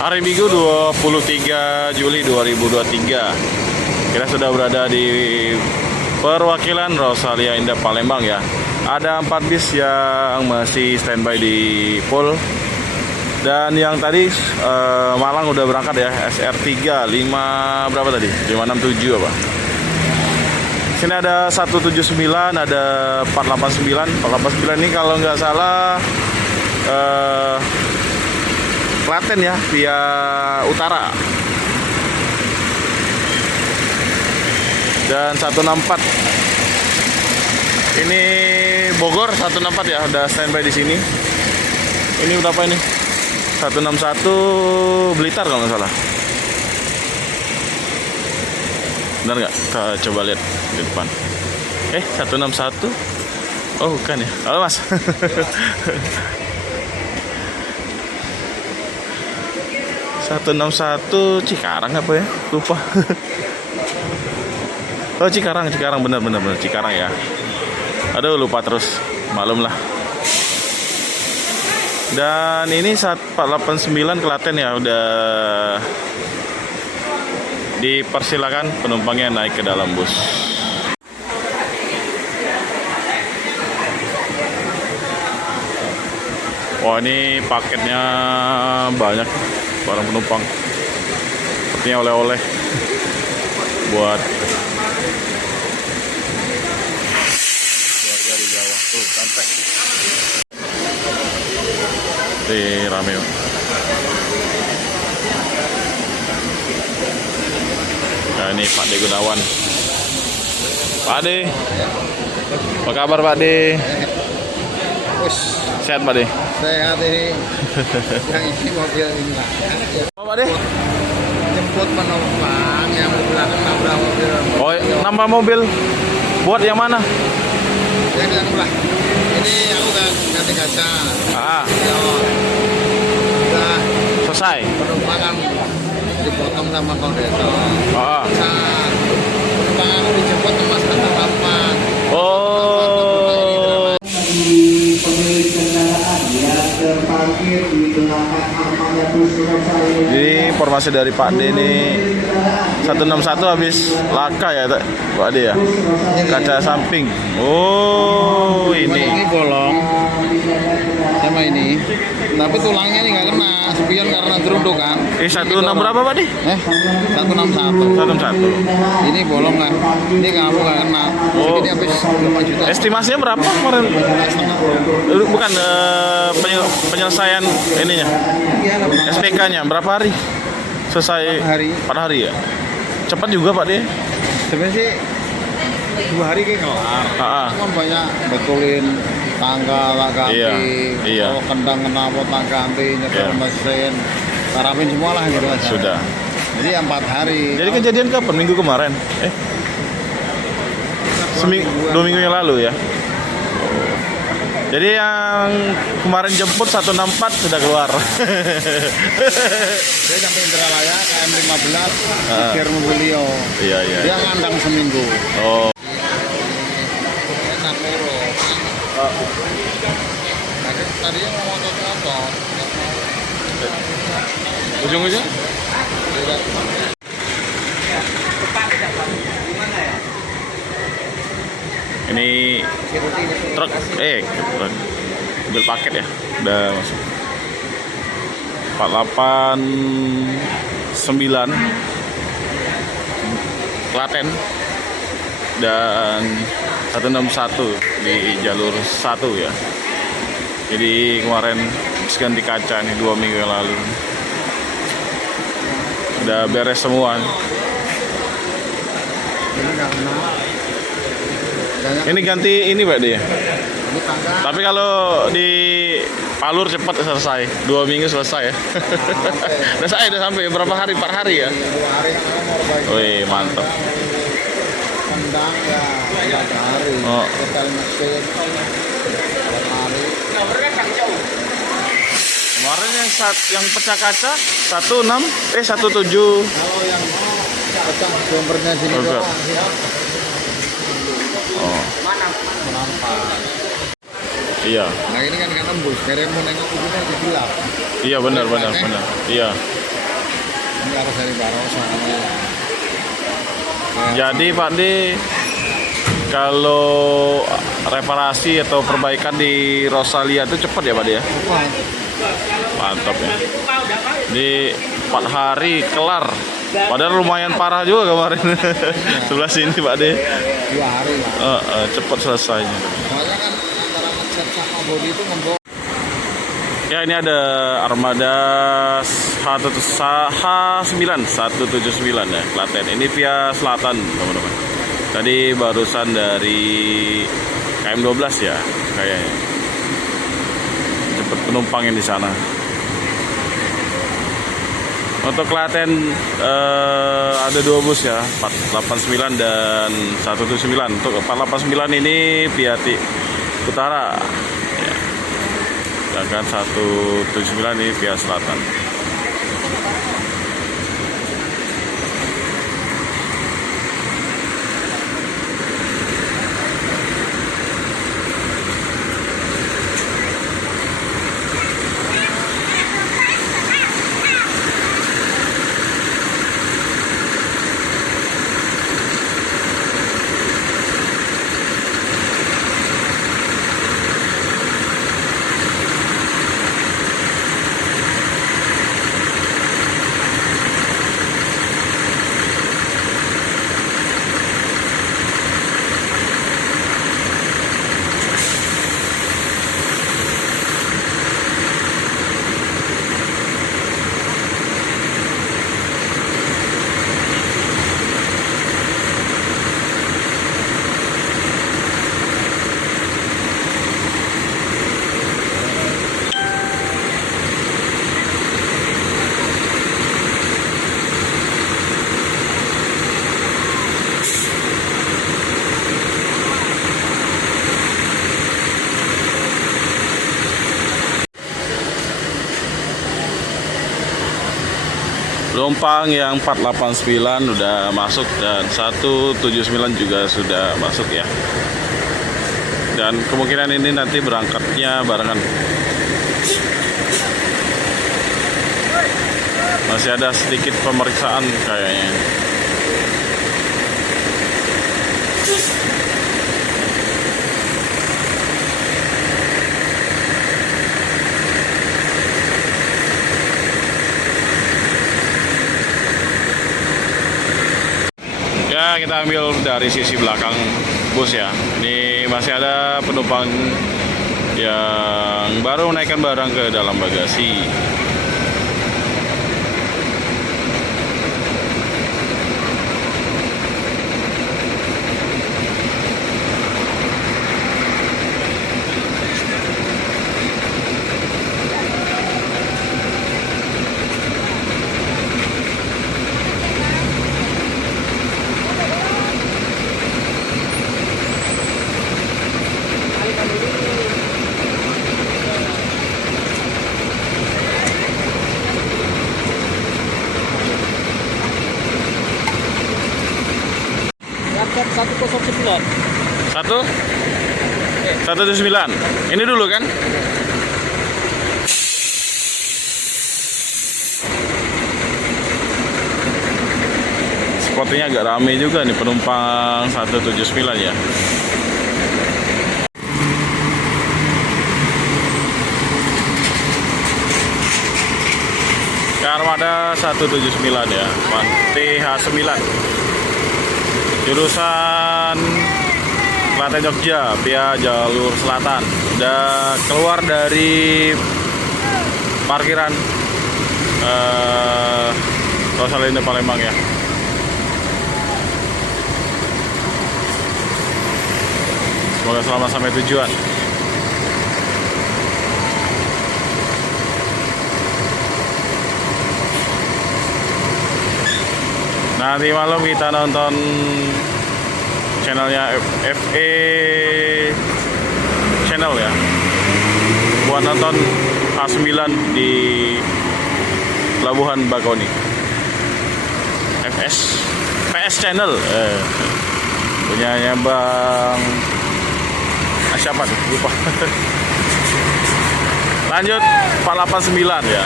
Hari Minggu 23 Juli 2023. Kita sudah berada di perwakilan Rosalia Indah Palembang ya. Ada 4 bis yang masih standby di pool. Dan yang tadi Malang udah berangkat ya, SR3 5 berapa tadi? 567 apa? Sini ada 179, ada 489. 489 ini kalau nggak salah Klaten ya, via utara. Dan 164 ini Bogor 164 ya, udah standby di sini. Ini berapa ini? 161 Blitar kalau nggak salah. Benar nggak? Kita coba lihat di depan. 161. Oh bukan ya. Halo mas. 161 Cikarang apa ya? Lupa. Oh Cikarang benar Cikarang ya. Aduh lupa terus, malum lah. Dan ini 489 Klaten ya, udah dipersilakan penumpangnya naik ke dalam bus. Wah ini paketnya banyak barang penumpang. Sepertinya oleh-oleh buat keluarga di Jawa. Tuh sampai di rame. Nah ini Pak De Gunawan. Pak De, apa kabar Pak De? Sehat Pak De? Sehat ini. Yang isi mobil ini lah. Apa Pak De? Jemput penumpang yang belakang nambah mobil. Oh nambah mobil. Buat yang mana? Yang lah. Ini aku kan ganti kaca. Ya, udah Selesai. penumpang kan dipotong sama kondektor. Ah. Nah, penumpang aku dijemput sama setengah 8. Oh. Pemilik kendaraan yang terparkir di belakang armada bus Rosalia. Jadi informasi dari Pak D ini 161 habis laka ya Pak D ya. Kaca samping. Oh Ini ini. bolong sama ini, tapi tulangnya ini nggak kena spion karena geruduk kan. 16 berapa Pak D? 161. 11. Ini bolong kan, ini kamu nggak kena. Oh. Ini habis 5 juta. Estimasinya berapa kemarin? Bukan penyelesaian ininya. SPK-nya berapa hari? Selesai 4 hari ya. Cepat juga Pak D. Sebenarnya sih 2 hari kayak kelar. Kan banyak betulin tangga tak ganti, Iya. kalau kendang kenapa tak ganti, nyetel mesin, tarapin semua lah gitu aja. Sudah. Jadi 4 hari. Jadi kejadian kapan? Minggu kemarin? Dua minggu yang lalu ya. Jadi yang kemarin jemput 164 sudah keluar. Dia sampai Indralaya KM 15 pikir mobil Leo. Iya. Dia ngandang seminggu. Oh. Enak lurus. Tadinya mau motor-motor. Ujung-ujung? Ini truk, mobil paket ya, udah masuk. 489 Klaten dan 161 di jalur 1 ya. Jadi kemarin habis ganti kaca nih 2 minggu yang lalu. Udah beres semua. Ini ganti ini Pak dia. Tapi kalau di Palur cepat selesai, 2 minggu selesai ya. Udah sampai berapa hari? 4 hari ya. 2 hari nomor. Wih mantap. Kendang ya 4 hari. Oh. Nyetel mesin 4 hari. Kemarin yang pecah kaca 17. Kalau yang pecah bumpernya sini doang. Oh. Iya. Nah ini kan tembus, karena mau nengok itu kan gelap. Iya benar. Iya. Ini harus dari Barossa. Jadi Pak D, kalau reparasi atau perbaikan di Rosalia itu cepat ya Pak D ya? Cepat. Mantap ya. Di 4 hari kelar. Padahal lumayan parah juga kemarin. Sebelah sini Pak D. 2 hari lah. Cepat selesainya. Soalnya kan antara ngecat sama bodi itu ngembok. Ya ini ada Armada H9 179 ya, Klaten. Ini via selatan teman-teman. Tadi barusan dari KM12 ya kayaknya. Cepet penumpang yang di sana. Untuk Klaten ada 2 bus ya, 489 dan 179. Untuk 489 ini via utara. Ya. Sedangkan 179 ini via selatan. Penumpang yang 489 udah masuk dan 179 juga sudah masuk ya. Dan kemungkinan ini nanti berangkatnya barengan. Masih ada sedikit pemeriksaan kayaknya. Ya, kita ambil dari sisi belakang bus ya. Ini masih ada penumpang yang baru menaikkan barang ke dalam bagasi. Rakyat 109. 179. Ini dulu kan? Sepertinya agak rame juga nih penumpang 179 ya. Armada 179 ya, TH9 jurusan Klaten Jogja via jalur selatan. Udah keluar dari parkiran Rosalia Indah Palembang ya. Semoga selamat sampai tujuan. Nanti malam kita nonton channelnya FE Channel ya, buat nonton A9 di Pelabuhan Bakauheni. PS Channel punyanya Bang siapa tuh? Lupa. Lanjut 489 ya.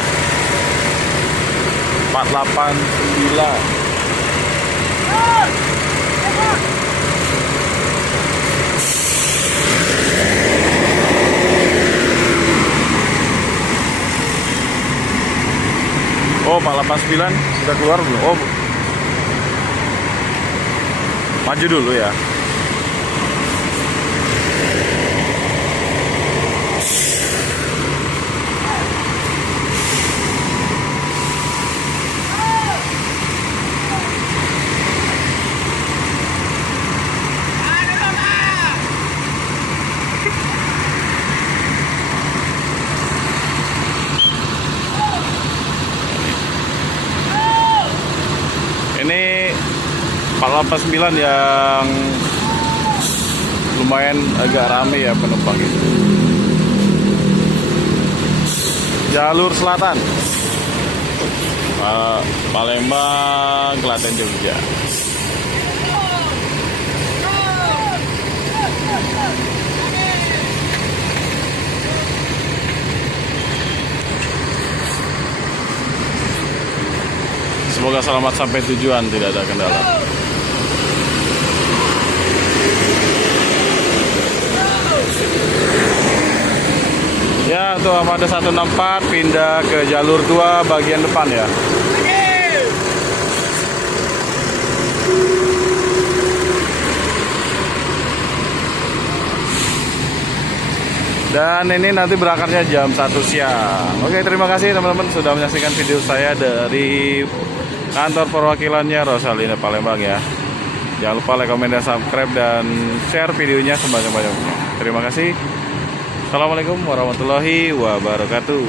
489. Oh, 489 sudah keluar belum? Oh, maju dulu ya. Ini 489 yang lumayan agak rame ya penumpang itu. Jalur selatan, Palembang, Klaten, Jogja. Semoga selamat sampai tujuan, tidak ada kendala. Ya, tuh Armada 164 pindah ke jalur 2 bagian depan ya. Dan ini nanti berangkatnya jam 1 siang. Oke, terima kasih teman-teman sudah menyaksikan video saya dari kantor perwakilannya Rosalia Palembang ya. Jangan lupa like, komen, dan subscribe, dan share videonya sebanyak-banyaknya. Terima kasih. Assalamualaikum warahmatullahi wabarakatuh.